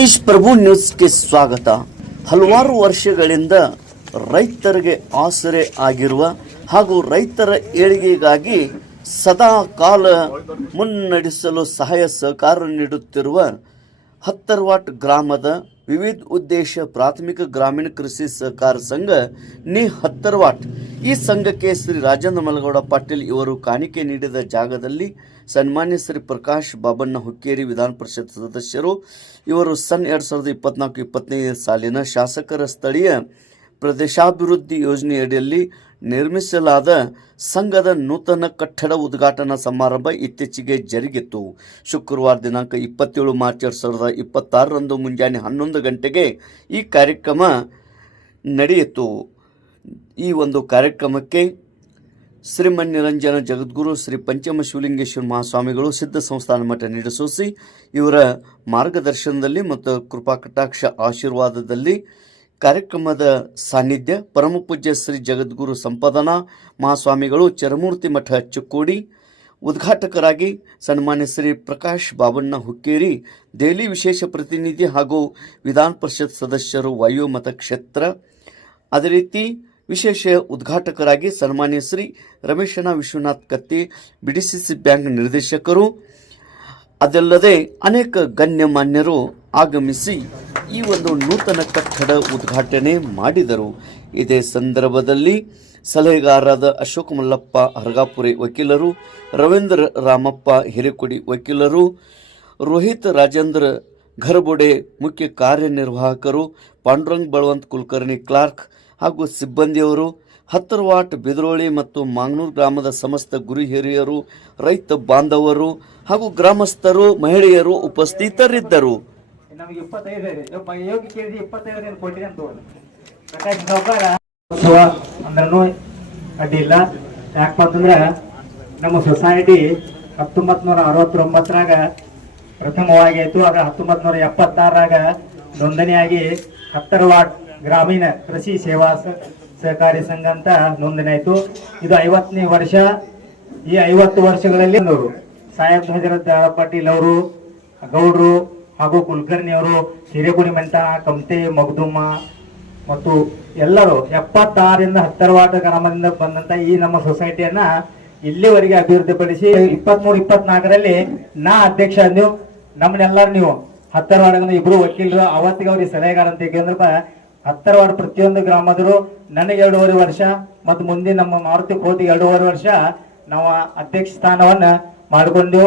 ಮಹೇಶ್ ಪ್ರಭು ನ್ಯೂಸ್ಗೆ ಸ್ವಾಗತ. ಹಲವಾರು ವರ್ಷಗಳಿಂದ ರೈತರಿಗೆ ಆಸರೆ ಆಗಿರುವ ಹಾಗೂ ರೈತರ ಏಳಿಗೆಗಾಗಿ ಸದಾ ಕಾಲ ಮುನ್ನಡೆಸಲು ಸಹಾಯ ಸಹಕಾರ ನೀಡುತ್ತಿರುವ ಹತ್ತರ್ವಾಟ್ ಗ್ರಾಮದ ವಿವಿಧ ಉದ್ದೇಶ ಪ್ರಾಥಮಿಕ ಗ್ರಾಮೀಣ ಕೃಷಿ ಸಹಕಾರ ಸಂಘ ನಿ ಹತ್ತರ್ವಾಟ್ ಈ ಸಂಘಕ್ಕೆ ಶ್ರೀ ರಾಜೇಂದ್ರ ಮಲಗೌಡ ಪಾಟೀಲ್ ಇವರು ಕಾಣಿಕೆ ನೀಡಿದ ಜಾಗದಲ್ಲಿ ಸನ್ಮಾನ್ಯ ಶ್ರೀ ಪ್ರಕಾಶ್ ಬಾಬಣ್ಣ ಹುಕ್ಕೇರಿ ವಿಧಾನ ಪರಿಷತ್ ಸದಸ್ಯರು ಇವರು ಸನ್ 2024-25 ಸಾಲಿನ ಶಾಸಕರ ಸ್ಥಳೀಯ ಪ್ರದೇಶಾಭಿವೃದ್ಧಿ ಯೋಜನೆಯಡಿಯಲ್ಲಿ ನಿರ್ಮಿಸಲಾದ ಸಂಘದ ನೂತನ ಕಟ್ಟಡ ಉದ್ಘಾಟನಾ ಸಮಾರಂಭ ಇತ್ತೀಚೆಗೆ ಜರುಗಿತು. ಶುಕ್ರವಾರ ದಿನಾಂಕ 27 ಮಾರ್ಚ್ 2026ರಂದು ಮುಂಜಾನೆ 11 ಗಂಟೆಗೆ ಈ ಕಾರ್ಯಕ್ರಮ ನಡೆಯಿತು. ಈ ಒಂದು ಕಾರ್ಯಕ್ರಮಕ್ಕೆ ಶ್ರೀಮನ್ನಿರಂಜನ ಜಗದ್ಗುರು ಶ್ರೀ ಪಂಚಮ ಶಿವಲಿಂಗೇಶ್ವರ ಮಹಾಸ್ವಾಮಿಗಳು ಸಿದ್ಧ ಸಂಸ್ಥಾನ ಮಠ ನಿಡಸೋಸಿ ಇವರ ಮಾರ್ಗದರ್ಶನದಲ್ಲಿ ಮತ್ತು ಕೃಪಾ ಕಟಾಕ್ಷ ಆಶೀರ್ವಾದದಲ್ಲಿ ಕಾರ್ಯಕ್ರಮದ ಸಾನ್ನಿಧ್ಯ ಪರಮಪೂಜ್ಯ ಶ್ರೀ ಜಗದ್ಗುರು ಸಂಪಾದನಾ ಮಹಾಸ್ವಾಮಿಗಳು ಚರಮೂರ್ತಿ ಮಠ ಚಿಕ್ಕೋಡಿ, ಉದ್ಘಾಟಕರಾಗಿ ಸನ್ಮಾನ್ಯ ಶ್ರೀ ಪ್ರಕಾಶ್ ಬಾಬಣ್ಣ ಹುಕ್ಕೇರಿ ದೆಹಲಿ ವಿಶೇಷ ಪ್ರತಿನಿಧಿ ಹಾಗೂ ವಿಧಾನ ಪರಿಷತ್ ಸದಸ್ಯರು ವಾಯು ಮತಕ್ಷೇತ್ರ, ಅದೇ ರೀತಿ ವಿಶೇಷ ಉದ್ಘಾಟಕರಾಗಿ ಸನ್ಮಾನ್ಯ ಶ್ರೀ ರಮೇಶನ ವಿಶ್ವನಾಥ್ ಕತ್ತಿ ಬಿಡಿಸಿಸಿ ಬ್ಯಾಂಕ್ ನಿರ್ದೇಶಕರು, ಅದಲ್ಲದೆ ಅನೇಕ ಗಣ್ಯಮಾನ್ಯರು ಆಗಮಿಸಿ ಈ ಒಂದು ನೂತನ ಕಟ್ಟಡ ಉದ್ಘಾಟನೆ ಮಾಡಿದರು. ಇದೇ ಸಂದರ್ಭದಲ್ಲಿ ಸಲಹೆಗಾರರಾದ ಅಶೋಕ್ ಮಲ್ಲಪ್ಪ ಹರಗಾಪುರಿ ವಕೀಲರು, ರವೀಂದ್ರ ರಾಮಪ್ಪ ಹಿರೇಕೊಡಿ ವಕೀಲರು, ರೋಹಿತ್ ರಾಜೇಂದ್ರ ಘರಬೋಡೆ ಮುಖ್ಯ ಕಾರ್ಯನಿರ್ವಾಹಕರು, ಪಾಂಡುರಂಗ್ ಬಳವಂತ್ ಕುಲಕರ್ಣಿ ಕ್ಲಾರ್ಕ್ ಹಾಗೂ ಸಿಬ್ಬಂದಿಯವರು, ಹತ್ತರ್ವಾಟ್ ಬಿದ್ರೋಳಿ ಮತ್ತು ಮಾಂಗ್ನೂರ್ ಗ್ರಾಮದ ಸಮಸ್ತ ಗುರು ಹಿರಿಯರು, ರೈತ ಬಾಂಧವರು ಹಾಗೂ ಗ್ರಾಮಸ್ಥರು, ಮಹಿಳೆಯರು ಉಪಸ್ಥಿತರಿದ್ದರು. ಅಡ್ಡಿಲ್ಲ. ಯಾಕಂತಂದ್ರೆ ನಮ್ಮ ಸೊಸೈಟಿ 1969ರಾಗ ಪ್ರಥಮವಾಗಿ ಆಯ್ತು. ಆಗ 1976ರಾಗ ನೋಂದಣಿಯಾಗಿ ಹತ್ತರ್ವಾಟ್ ಗ್ರಾಮೀಣ ಕೃಷಿ ಸೇವಾ ಸಹಕಾರಿ ಸಂಘ ಅಂತ ನೋಂದಣಿ ಆಯ್ತು. ಇದು 50ನೇ ವರ್ಷ. ಈ 50 ವರ್ಷಗಳಲ್ಲಿ ಸಾಹೇಬ್ ಹಜರತ್ ಪಾಟೀಲ್ ಅವರು, ಗೌಡ್ರು ಹಾಗೂ ಕುಲಕರ್ಣಿ ಅವರು, ಹಿರೇಗುಡಿ ಮೆಂಟ, ಕಮತೆ, ಮಗದುಮ್ಮ ಮತ್ತು ಎಲ್ಲರೂ 76ರಿಂದ ಹತ್ತರ್ವಾಟ್ ಗ್ರಾಮದಿಂದ ಬಂದಂತ ಈ ನಮ್ಮ ಸೊಸೈಟಿಯನ್ನ ಇಲ್ಲಿವರೆಗೆ ಅಭಿವೃದ್ಧಿಪಡಿಸಿ 23-24ರಲ್ಲಿ ನಾ ಅಧ್ಯಕ್ಷ ನೀವು ನಮ್ಮನ್ನೆಲ್ಲರೂ ನೀವು ಹತ್ತರ್ವಾಡ್ ಇಬ್ರು ವಕೀಲರು ಅವತ್ತಿಗೆ ಅವ್ರಿಗೆ ಸಲಹೆಗಾರ ಅಂತ ಏಕೆಂದ್ರಪ್ಪ ಹತ್ತರ್ವಾಡ್ ಪ್ರತಿಯೊಂದು ಗ್ರಾಮದರು ನನಗೆ 2.5 ವರ್ಷ ಮತ್ತು ಮುಂದೆ ನಮ್ಮ ಮಾರುತಿ ಕೋಟಿಗೆ 2.5 ವರ್ಷ ನಾವು ಅಧ್ಯಕ್ಷ ಸ್ಥಾನವನ್ನ ಮಾಡಿಕೊಂಡು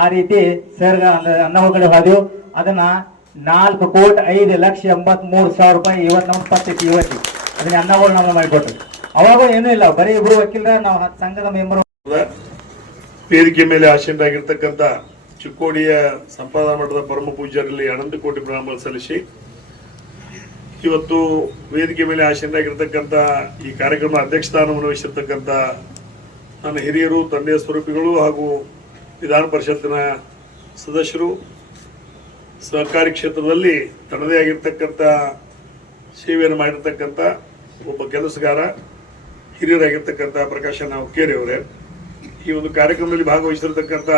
ಆ ರೀತಿ ಸರ್ ಅನ್ನ ಹೊಗಡೆ ಹೋದೆವು. ಅದನ್ನ 4,05,83,000 ರೂಪಾಯಿ ಇವತ್ತು ನಮ್ಮ ಪತ್ತೈತಿ. ಇವತ್ತಿಗೆ ಅದನ್ನ ಅನ್ನಗಳು ನಾವು ಮಾಡಿಕೊಟ್ರಿ. ಅವಾಗ ಏನೂ ಇಲ್ಲ, ಬರೀ ಇಬ್ರು ವಕೀಲರ ನಾವು ಸಂಘದ ಮೆಂಬರ್. ವೇದಿಕೆ ಮೇಲೆ ಆಸೀನರಾಗಿರ್ತಕ್ಕಂಥ ಚಿಕ್ಕೋಡಿಯ ಸಂಪಾದನಾ ಮಠದ ಪರಮ ಪೂಜ್ಯರಲ್ಲಿ ಅನಂತ ಕೋಟಿ ಪ್ರಣಾಮಗಳು ಸಲ್ಲಿಸಿ, ಇವತ್ತು ವೇದಿಕೆ ಮೇಲೆ ಆಸೀನರಾಗಿರ್ತಕ್ಕಂಥ ಈ ಕಾರ್ಯಕ್ರಮ ಅಧ್ಯಕ್ಷ ಸ್ಥಾನವನ್ನು ವಹಿಸಿರ್ತಕ್ಕಂಥ ನನ್ನ ಹಿರಿಯರು, ತಂದೆಯ ಸ್ವರೂಪಿಗಳು ಹಾಗೂ ವಿಧಾನ ಪರಿಷತ್ತಿನ ಸದಸ್ಯರು, ಸಹಕಾರಿ ಕ್ಷೇತ್ರದಲ್ಲಿ ತನ್ನದೇ ಆಗಿರ್ತಕ್ಕಂಥ ಸೇವೆಯನ್ನು ಮಾಡಿರ್ತಕ್ಕಂಥ ಒಬ್ಬ ಕೆಲಸಗಾರ, ಹಿರಿಯರಾಗಿರ್ತಕ್ಕಂಥ ಪ್ರಕಾಶನ ಹುಕ್ಕೇರಿ ಅವರೇ, ಈ ಒಂದು ಕಾರ್ಯಕ್ರಮದಲ್ಲಿ ಭಾಗವಹಿಸಿರ್ತಕ್ಕಂಥ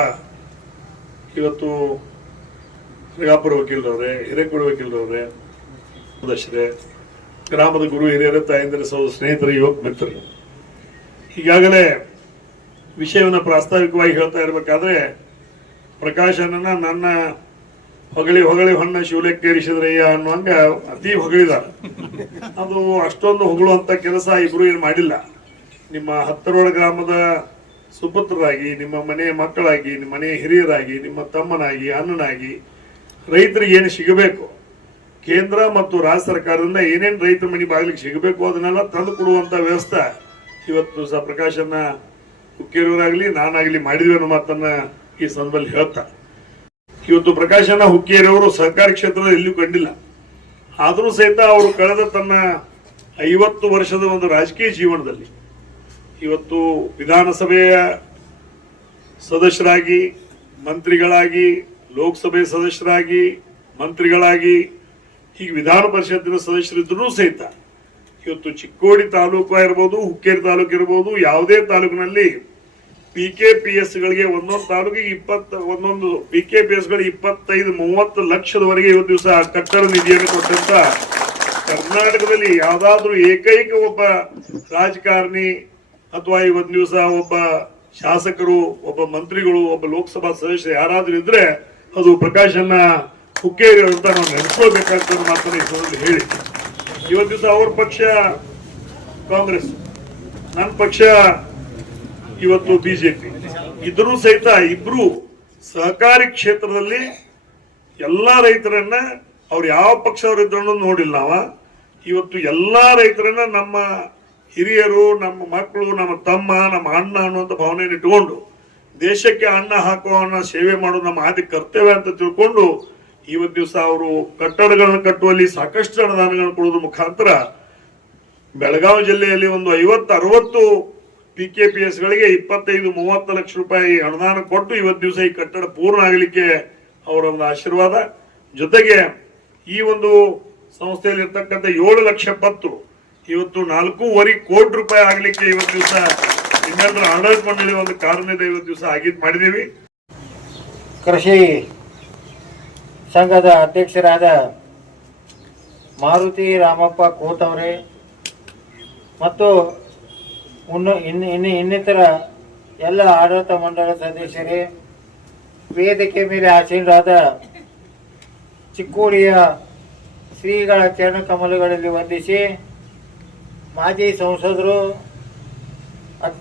ಇವತ್ತು ಶ್ರೀಗಾಪುರ ವಕೀಲರವರೇ, ಹಿರೇಕೊಡಿ ವಕೀಲರವರೇ, ಸದಸ್ಯರೇ, ಗ್ರಾಮದ ಗುರು ಹಿರಿಯರ, ತಾಯಂದಿರ, ಸ್ನೇಹಿತರ, ಯುವಕ ಮಿತ್ರರು, ಈಗಾಗಲೇ ವಿಷಯವನ್ನು ಪ್ರಾಸ್ತಾವಿಕವಾಗಿ ಹೇಳ್ತಾ ಇರಬೇಕಾದ್ರೆ ಪ್ರಕಾಶನನ್ನ ನನ್ನ ಹೊಗಳಿ ಹೊನ್ನ ಶಿವಲೆಕ್ಕೇರಿಸಿದ್ರಯ್ಯ ಅನ್ನುವಂಗ ಅತಿ ಹೊಗಳಿದ. ಅದು ಅಷ್ಟೊಂದು ಹೊಗಳುವಂತ ಕೆಲಸ ಇಬ್ರು ಏನು ಮಾಡಿಲ್ಲ. ನಿಮ್ಮ ಹತ್ತರ್ವಾಡ್ ಗ್ರಾಮದ ಸುಪುತ್ರರಾಗಿ, ನಿಮ್ಮ ಮನೆಯ ಮಕ್ಕಳಾಗಿ, ನಿಮ್ಮ ಮನೆಯ ಹಿರಿಯರಾಗಿ, ನಿಮ್ಮ ತಮ್ಮನಾಗಿ, ಅಣ್ಣನಾಗಿ ರೈತರಿಗೆ ಏನು ಸಿಗಬೇಕು, ಕೇಂದ್ರ ಮತ್ತು ರಾಜ್ಯ ಸರ್ಕಾರದಿಂದ ಏನೇನು ರೈತರ ಮನೆ ಬಾಗಿಲಿಗೆ ಸಿಗಬೇಕು ಅದನ್ನೆಲ್ಲ ತಂದು ಕೊಡುವಂತ ವ್ಯವಸ್ಥೆ ಇವತ್ತು ಸಹ ಪ್ರಕಾಶನ ಹುಕ್ಕೇರಿಯವರಾಗ್ಲಿ ನಾನಾಗ್ಲಿ ಮಾಡಿದ್ವಿ ಅನ್ನೋ ಮಾತನ್ನ ಈ ಸಂದರ್ಭದಲ್ಲಿ ಹೇಳ್ತಾ, ಇವತ್ತು ಪ್ರಕಾಶನ ಹುಕ್ಕೇರಿಯವರು ಸಹಕಾರಿ ಕ್ಷೇತ್ರದ ಎಲ್ಲೂ ಕಂಡಿಲ್ಲ. ಆದರೂ ಸಹಿತ ಅವರು ಕಳೆದ ತನ್ನ 50 ವರ್ಷದ ಒಂದು ರಾಜಕೀಯ ಜೀವನದಲ್ಲಿ ಇವತ್ತು ವಿಧಾನಸಭೆಯ ಸದಸ್ಯರಾಗಿ, ಮಂತ್ರಿಗಳಾಗಿ, ಲೋಕಸಭೆ ಸದಸ್ಯರಾಗಿ, ಮಂತ್ರಿಗಳಾಗಿ, ಹೀಗೆ ವಿಧಾನ ಪರಿಷತ್ತಿನ ಸದಸ್ಯರಿದ್ರೂ ಸಹಿತ ಇವತ್ತು ಚಿಕ್ಕೋಡಿ ತಾಲೂಕು ಇರ್ಬೋದು, ಹುಕ್ಕೇರಿ ತಾಲೂಕು ಇರ್ಬೋದು, ಯಾವುದೇ ತಾಲೂಕಿನಲ್ಲಿ PKPS ಗಳಿಗೆ ಒಂದೊಂದು ತಾಲೂಕಿಗೆ ಒಂದೊಂದು PKPS ಗಳಿಗೆ 25-30 ಲಕ್ಷದವರೆಗೆ ಇವತ್ತು ದಿವಸ ಕಟ್ಟಡ ನಿಧಿಯನ್ನು ಕೊಟ್ಟಂತ ಕರ್ನಾಟಕದಲ್ಲಿ ಯಾವ್ದಾದ್ರು ಏಕೈಕ ಒಬ್ಬ ರಾಜಕಾರಣಿ ಅಥವಾ ಇವತ್ತು ದಿವಸ ಒಬ್ಬ ಶಾಸಕರು, ಒಬ್ಬ ಮಂತ್ರಿಗಳು, ಒಬ್ಬ ಲೋಕಸಭಾ ಸದಸ್ಯರು ಯಾರಾದ್ರೂ ಇದ್ರೆ ಅದು ಪ್ರಕಾಶನ ಹುಕ್ಕೇರಿ ಅಂತ ನಾವು ನೆನೆಸ್ಕೊಳ್ಬೇಕಾಗ್ತದೆ ಮಾತನ್ನ ಈ ಸಂದರ್ಭದಲ್ಲಿ ಹೇಳಿ. ಇವತ್ತು ದಿವಸ ಅವ್ರ ಪಕ್ಷ ಕಾಂಗ್ರೆಸ್, ನನ್ನ ಪಕ್ಷ ಇವತ್ತು ಬಿಜೆಪಿ ಇದ್ರೂ ಸಹಿತ ಇಬ್ರು ಸಹಕಾರಿ ಕ್ಷೇತ್ರದಲ್ಲಿ ಎಲ್ಲಾ ರೈತರನ್ನ ಅವ್ರು ಯಾವ ಪಕ್ಷದವರಿದ್ರು ನೋಡಿಲ್ಲ ನಾವ. ಇವತ್ತು ಎಲ್ಲಾ ರೈತರನ್ನ ನಮ್ಮ ಹಿರಿಯರು, ನಮ್ಮ ಮಕ್ಕಳು, ನಮ್ಮ ತಮ್ಮ, ನಮ್ಮ ಅಣ್ಣ ಅನ್ನುವಂಥ ಭಾವನೆಯನ್ನು ಇಟ್ಕೊಂಡು ದೇಶಕ್ಕೆ ಅನ್ನ ಹಾಕುವವನ್ನ ಸೇವೆ ಮಾಡೋದು ನಮ್ಮ ಆದಿ ಕರ್ತವ್ಯ ಅಂತ ತಿಳ್ಕೊಂಡು ಇವತ್ತು ದಿವಸ ಅವರು ಕಟ್ಟಡಗಳನ್ನು ಕಟ್ಟುವಲ್ಲಿ ಸಾಕಷ್ಟು ಅನುದಾನಗಳನ್ನು ಕೊಡೋದ್ರ ಮುಖಾಂತರ ಬೆಳಗಾವಿ ಜಿಲ್ಲೆಯಲ್ಲಿ ಒಂದು 50-60 PKPS ಗಳಿಗೆ 25-30 ಲಕ್ಷ ರೂಪಾಯಿ ಅನುದಾನ ಕೊಟ್ಟು ಇವತ್ತು ದಿವಸ ಈ ಕಟ್ಟಡ ಪೂರ್ಣ ಆಗಲಿಕ್ಕೆ ಅವರ ಒಂದು ಆಶೀರ್ವಾದ. ಜೊತೆಗೆ ಈ ಒಂದು ಸಂಸ್ಥೆಯಲ್ಲಿ ಇರ್ತಕ್ಕಂಥ 7 ಲಕ್ಷ ಪತ್ತು ಇವತ್ತು 4.5 ಕೋಟಿ ರೂಪಾಯಿ ಆಗ್ಲಿಕ್ಕೆ ಇವತ್ತು ದಿವಸ ನಿಮ್ಮೆಲ್ಲರ ಆಡಳಿತ ಮಂಡಳಿ ಒಂದು ಕಾರಣದ ಇವತ್ತು ದಿವಸ ಮಾಡಿದೀವಿ. ಕೃಷಿ ಸಂಘದ ಅಧ್ಯಕ್ಷರಾದ ಮಾರುತಿ ರಾಮಪ್ಪ ಕೋತ್ ಅವರೇ ಮತ್ತು ಇನ್ನಿತರ ಎಲ್ಲ ಆಡಳಿತ ಮಂಡಳ ಸದಸ್ಯರೇ, ವೇದಿಕೆ ಮೇಲೆ ಆಸೀನರಾದ ಚಿಕ್ಕೋಡಿಯ ಶ್ರೀಗಳ ಚರಣ ಕಮಲಗಳಲ್ಲಿ ವಂದಿಸಿ, ಮಾಜಿ ಸಂಸದರು,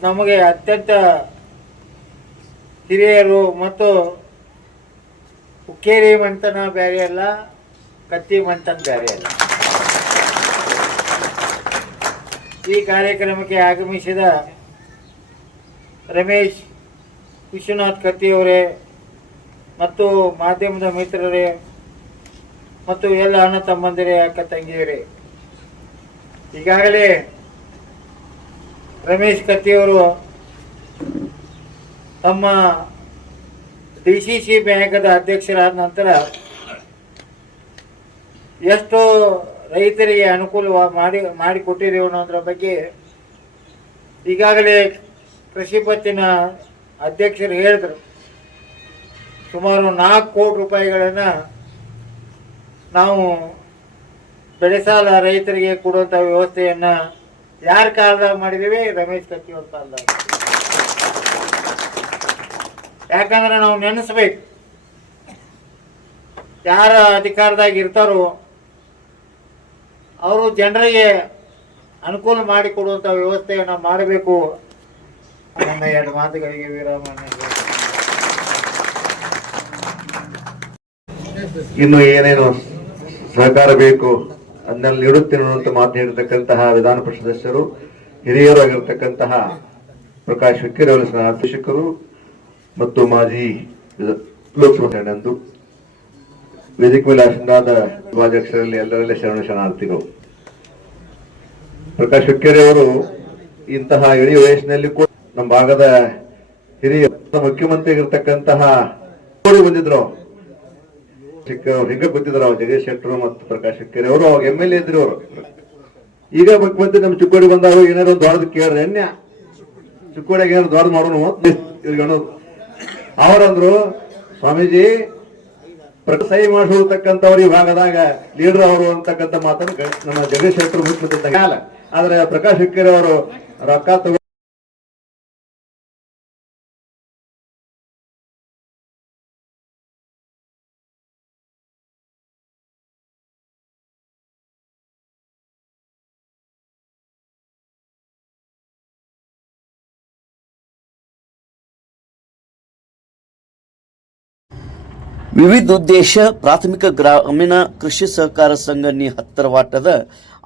ನಮಗೆ ಅತ್ಯಂತ ಹಿರಿಯರು ಮತ್ತು ಹುಕ್ಕೇರಿ ಮಂತನ ಬೇರೆ ಅಲ್ಲ, ಕತ್ತಿ ಮಂತನ ಬೇರೆ ಅಲ್ಲ. ಈ ಕಾರ್ಯಕ್ರಮಕ್ಕೆ ಆಗಮಿಸಿದ ರಮೇಶ್ ವಿಶ್ವನಾಥ್ ಕತ್ತಿಯವರೇ ಮತ್ತು ಮಾಧ್ಯಮದ ಮಿತ್ರರೇ ಮತ್ತು ಎಲ್ಲ ಅಣ್ಣ ತಮ್ಮಂದಿರೇ, ಅಕ್ಕ ತಂಗಿಯರೇ, ಈಗಾಗಲೇ ರಮೇಶ್ ಕತ್ತಿಯವರು ತಮ್ಮ DCC ಬ್ಯಾಂಕದ ಅಧ್ಯಕ್ಷರಾದ ನಂತರ ಎಷ್ಟು ರೈತರಿಗೆ ಅನುಕೂಲ ಮಾಡಿಕೊಟ್ಟಿದ್ದೇವೆ ಅನ್ನೋದ್ರ ಬಗ್ಗೆ ಈಗಾಗಲೇ ಕೃಷಿ ಪತ್ತಿನ ಅಧ್ಯಕ್ಷರು ಹೇಳಿದರು. ಸುಮಾರು 4 ಕೋಟಿ ರೂಪಾಯಿಗಳನ್ನು ನಾವು ಬೆಳೆ ಸಾಲ ರೈತರಿಗೆ ಕೊಡುವಂಥ ವ್ಯವಸ್ಥೆಯನ್ನು ಯಾರ ಕಾಲದಾಗ ಮಾಡಿದ್ದೀವಿ? ರಮೇಶ್ ಕತ್ತಿಯವ್ರ ಕಾಲದಾಗ. ಯಾಕಂದ್ರೆ ನಾವು ನೆನೆಸ್ಬೇಕು, ಯಾರ ಅಧಿಕಾರದಾಗ ಇರ್ತಾರೋ ಅವರು ಜನರಿಗೆ ಅನುಕೂಲ ಮಾಡಿಕೊಡುವಂಥ ವ್ಯವಸ್ಥೆಯನ್ನು ಮಾಡಬೇಕು. ನನ್ನ 2 ಮಾತುಗಳಿಗೆ ವಿರಾಮ. ಇನ್ನು ಏನೇನು ಸಹಕಾರ ಬೇಕು ಅದನ್ನೆಲ್ಲ ನೀಡುತ್ತೇನೆ ಅನ್ನುವಂತ ಮಾತು ಹೇಳಿರ್ತಕ್ಕಂತಹ ವಿಧಾನ ಪರಿಷತ್ ಸದಸ್ಯರು, ಹಿರಿಯರು ಆಗಿರ್ತಕ್ಕಂತಹ ಪ್ರಕಾಶ್ ಹುಕ್ಕೇರಿ ಅವರ ಅಧ್ಯಕ್ಷರು ಮತ್ತು ಮಾಜಿ ಲೋಕಸಭಾ ನಂದು ವೇದಿಕೆ ಮೇಲೆ ಆಸೀನರಾದ ಉಪಾಧ್ಯಕ್ಷರಲ್ಲಿ ಎಲ್ಲರಲ್ಲೇ ಶರಣಾರ್ಥಿಗಳು. ಪ್ರಕಾಶ್ ಹುಕ್ಕೇರಿ ಅವರು ಇಂತಹ ಇಳಿ ವಯಸ್ಸಿನಲ್ಲಿ ನಮ್ಮ ಭಾಗದ ಹಿರಿಯ ಮುಖ್ಯಮಂತ್ರಿ ಆಗಿರ್ತಕ್ಕಂತಹ ಬಂದಿದ್ರು, ಹಿಂಗ ಗೊತ್ತಿದ್ರು ಜಗದೀಶ್ ಶೆಟ್ಟರು ಮತ್ತು ಪ್ರಕಾಶ್ ಹುಕ್ಕೇರಿ ಅವರು. ಅವಾಗ MLA ಇದ್ರು ಅವರು. ಈಗ ಮುಖ್ಯಮಂತ್ರಿ ನಮ್ಮ ಚಿಕ್ಕೋಡಿ ಬಂದಾಗ ಏನಾರು ಒಂದು ದೊಡ್ಡದು ಕೇಳ್ರಿ ಅನ್ಯ ಚಿಕ್ಕೋಡಿಯಾಗ ಏನಾರು ದೊಡ್ಡ ಮಾಡೋಣ ಅವರಂದ್ರು, ಸ್ವಾಮೀಜಿ ಸಹಿ ಮಾಡಿಸತಕ್ಕಂಥವ್ರು ಈ ಭಾಗದಾಗ ಲೀಡರ್ ಅವರು ಅಂತಕ್ಕಂಥ ಮಾತನ್ನು ನಮ್ಮ ಜಗದೀಶ್ ಶೆಟ್ಟರು ಮುಖ್ಯಮಂತ್ರಿ ಆದ್ರೆ ಪ್ರಕಾಶ್ ಹುಕ್ಕೇರಿ ಅವರು ರೊಕ್ಕ ತಗೋ ವಿವಿಧ ಉದ್ದೇಶ ಪ್ರಾಥಮಿಕ ಗ್ರಾಮೀಣ ಕೃಷಿ ಸಹಕಾರ ಸಂಘ ನಿ ಹತ್ತರವಾಟದ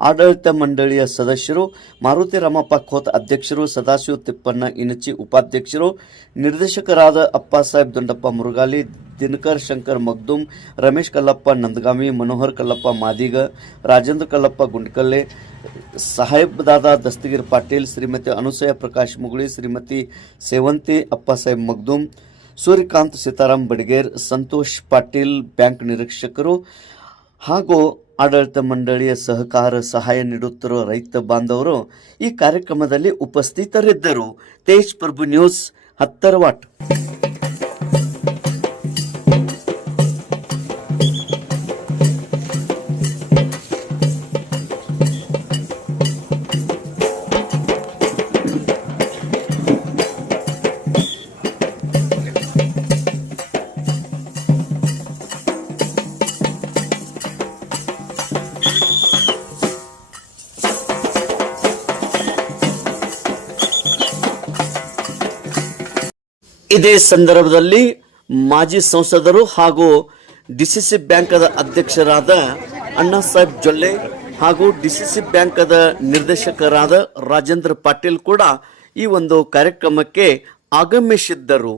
ಆಡಳಿತ ಮಂಡಳಿಯ ಸದಸ್ಯರು, ಮಾರುತಿ ರಾಮಪ್ಪ ಖೋತ್ ಅಧ್ಯಕ್ಷರು, ಸದಾಶಿವ ತಿಪ್ಪಣ್ಣ ಇನಚಿ ಉಪಾಧ್ಯಕ್ಷರು, ನಿರ್ದೇಶಕರಾದ ಅಪ್ಪಾಸಾಹೇಬ್ ದೊಂಡಪ್ಪ ಮುರುಗಾಲಿ, ದಿನಕರ್ ಶಂಕರ್ ಮಗ್ದುಮ್, ರಮೇಶ್ ಕಲ್ಲಪ್ಪ ನಂದಗಾಮಿ, ಮನೋಹರ್ ಕಲ್ಲಪ್ಪ ಮಾದಿಗ, ರಾಜೇಂದ್ರ ಕಲ್ಲಪ್ಪ ಗುಂಡ್ಕಲ್ಲೆ, ಸಾಹೇಬ್ ದಾದಾ ದಸ್ತಗೀರ್ ಪಾಟೀಲ್, ಶ್ರೀಮತಿ ಅನುಸೂಯ ಪ್ರಕಾಶ್ ಮುಗುಳಿ, ಶ್ರೀಮತಿ ಸೇವಂತಿ ಅಪ್ಪಾಸಾಹೇಬ್ ಮಗ್ದುಮ್, ಸೂರ್ಯಕಾಂತ್ ಸೀತಾರಾಮ್ ಬಡಿಗೇರ್, ಸಂತೋಷ್ ಪಾಟೀಲ್ ಬ್ಯಾಂಕ್ ನಿರೀಕ್ಷಕರು ಹಾಗೂ ಆಡಳಿತ ಮಂಡಳಿಯ ಸಹಕಾರ ಸಹಾಯ ನೀಡುತ್ತಿರುವ ರೈತ ಬಾಂಧವರು ಈ ಕಾರ್ಯಕ್ರಮದಲ್ಲಿ ಉಪಸ್ಥಿತರಿದ್ದರು. ತೇಜ್ ಪ್ರಭು ನ್ಯೂಸ್, 10 ವಾಟ್. ಇದೇ ಸಂದರ್ಭದಲ್ಲಿ ಮಾಜಿ ಸಂಸದರು ಹಾಗೂ ಡಿಸಿಸಿ ಬ್ಯಾಂಕದ ಅಧ್ಯಕ್ಷರಾದ ಅಣ್ಣಾ ಸಾಹೇಬ್ ಜೊಲ್ಲೆ ಹಾಗೂ ಡಿಸಿಸಿ ಬ್ಯಾಂಕದ ನಿರ್ದೇಶಕರಾದ ರಾಜೇಂದ್ರ ಪಾಟೀಲ್ ಕೂಡ ಈ ಒಂದು ಕಾರ್ಯಕ್ರಮಕ್ಕೆ ಆಗಮಿಸಿದ್ದರು.